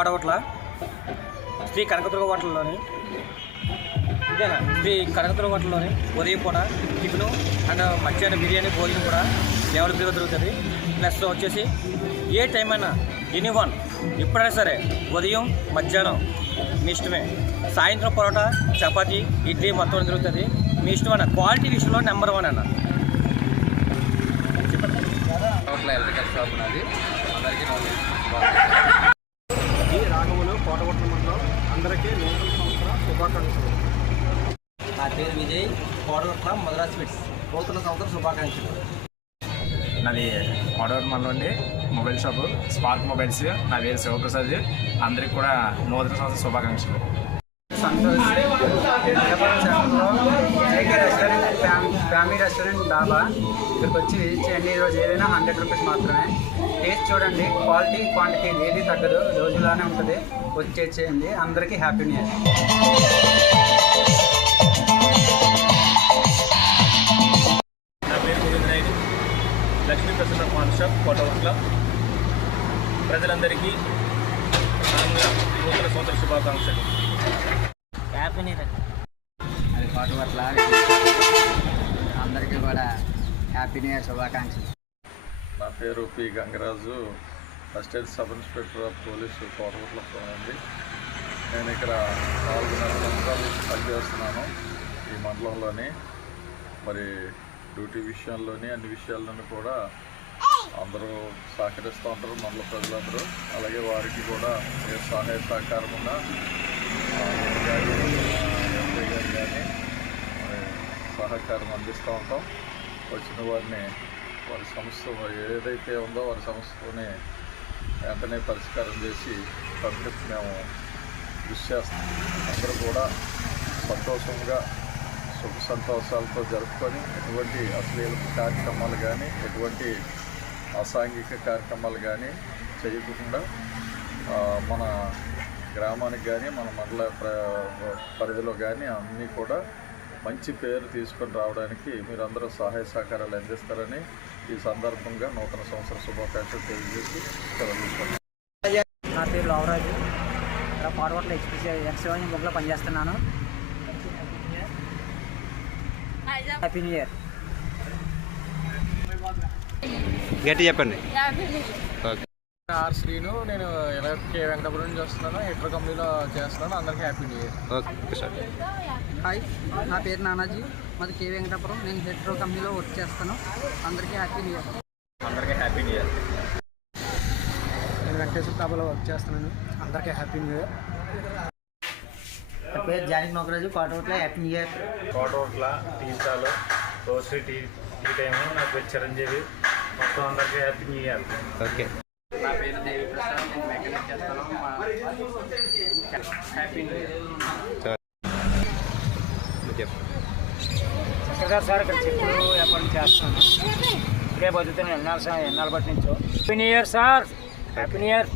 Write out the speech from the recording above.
కోడవట్ల శ్రీ కనకదుర్గ హోటల్లోని. ఇదేనా? శ్రీ కనకదుర్గ హోటల్లోని ఉదయం పూట టిఫిన్ అండ్ మధ్యాహ్నం బిర్యానీ భోజనం కూడా లెవెల్ ఫ్రీగా దొరుకుతుంది? ప్లస్ వచ్చేసి ఏ టైం అయినా ఎనీ వన్ ఎప్పుడైనా సరే ఉదయం మధ్యాహ్నం మీ ఇష్టమే. సాయంత్రం పరోటా చపాతి ఇడ్లీ మొత్తం దొరుకుతుంది. మీ ఇష్టమైన క్వాలిటీ విషయంలో నెంబర్ వన్ అన్న. చెప్పండి. హోటల్ ఎలక్ట్రికల్ షాప్ ఉన్నది అందరికీ రాఘవులు కోటగొట్ట మండలం అందరికీ నూతన సంవత్సర శుభాకాంక్షలు. నా పేరు విజయ్ కోడవట్ల మద్రాస్ స్వీట్స్ నూతన సంవత్సర శుభాకాంక్షలు. నాది మోడవర్ మనలోండి మొబైల్ షాపు స్పార్క్ మొబైల్స్ నా పేరు శివప్రసాద్. అందరికి కూడా నూతన సంవత్సర శుభాకాంక్షలు. సంతోష్. ఫ్యామిలీ రెస్టారెంట్ డాబా. ఇక్కడికి వచ్చి చేయండి ఈరోజు ఏదైనా హండ్రెడ్ రూపీస్ మాత్రమే. టేస్ట్ చూడండి క్వాలిటీ క్వాంటిటీ ఏది తగ్గదు. రోజులానే ఉంటుంది. వచ్చి చేయండి. అందరికీ happy new year. Lakshmi Prasanna paan shop Kotavatla ప్రజలందరికీ ఆంగ్ల నూతన సంవత్సర శుభాకాంక్షలు. Happy new year. అది పాటు పట్ల అందరికీ కూడా హ్యాపీ న్యూ ఇయర్ శుభాకాంక్షలు నా పేరు P Gangaraju. First aid sub inspector of police Kotagutla ఉంది నేను ఇక్కడ నాలుగున్నర సంవత్సరాల నుంచి పనిచేస్తున్నాను ఈ మండలంలోని. మరి డ్యూటీ విషయంలోని అన్ని విషయాల్లోనూ కూడా అందరూ సహకరిస్తూ ఉంటారు మండల ప్రజలందరూ. అలాగే వారికి కూడా ఏ సహాయ సహకారం ఉన్నా ఎంపీ గారు కానీ సహకారం అందిస్తూ ఉంటాం. వచ్చిన వారిని వారి సమస్య ఏదైతే ఉందో వారి సమస్యని వెంటనే పరిష్కారం చేసి పబ్లిక్ మేము కృషి చేస్తాం. అందరూ కూడా సంతోషంగా సుఖ సంతోషాలతో జరుపుకొని ఎటువంటి అశ్లీల కార్యక్రమాలు కానీ ఎటువంటి అసాంఘిక కార్యక్రమాలు కానీ చేయకుండా మన గ్రామానికి కానీ మన మండల ప్ర- పరిధిలో కానీ అన్నీ కూడా మంచి పేరు తీసుకొని రావడానికి మీరందరూ సహాయ సహకారాలు అందిస్తారని ఈ సందర్భంగా నూతన సంవత్సర శుభాకాంక్షలు తెలియజేసి. నా పేరు లోవరాజు. ఇక్కడ పాడవట్ల ఎక్స్ప్రెస్ ఎక్స్వైన్ బుక్లో పనిచేస్తున్నాను. హ్యాపీ న్యూ ఇయర్ గట్టి చెప్పండి. ఆర్ శ్రీను. నేను కే వెంకటపురం నుంచి వస్తున్నాను హెటర్ కంపెనీలో చేస్తున్నాను అందరికీ happy new year okay sir. Hi నా పేరు నానాజీ. మాది కే వెంకటాపురం. నేను హెట్రో కంపెనీలో వర్క్ చేస్తాను. అందరికీ హ్యాపీ న్యూ ఇయర్ అందరికీ హ్యాపీ న్యూ ఇయర్ నేను వెంకటేశ్వర డాబాలో వర్క్ చేస్తున్నాను. అందరికీ హ్యాపీ న్యూ ఇయర్ నా పేరు Janaki Nokaraju. Kotavatla happy new year Kotootla tea stall rosary tea tea time. నా పేరు చిరంజీవి. మొత్తం అందరికీ హ్యాపీ న్యూ ఇయర్ ఓకే. నా పేరు దేవి ప్రసాద్. నేను మెకానిక్ చేస్తాను మా హ్యాపీ న్యూ ఇయర్. చెప్పు సార్ ఇక్కడ చెప్పులు వ్యాపారం చేస్తాను ఇదే బతుకుతాను ఎన్నాళ్ళు సార్ ఎన్నాళ్ళు బట్టి నుంచో. Happy new year sir. Happy new year.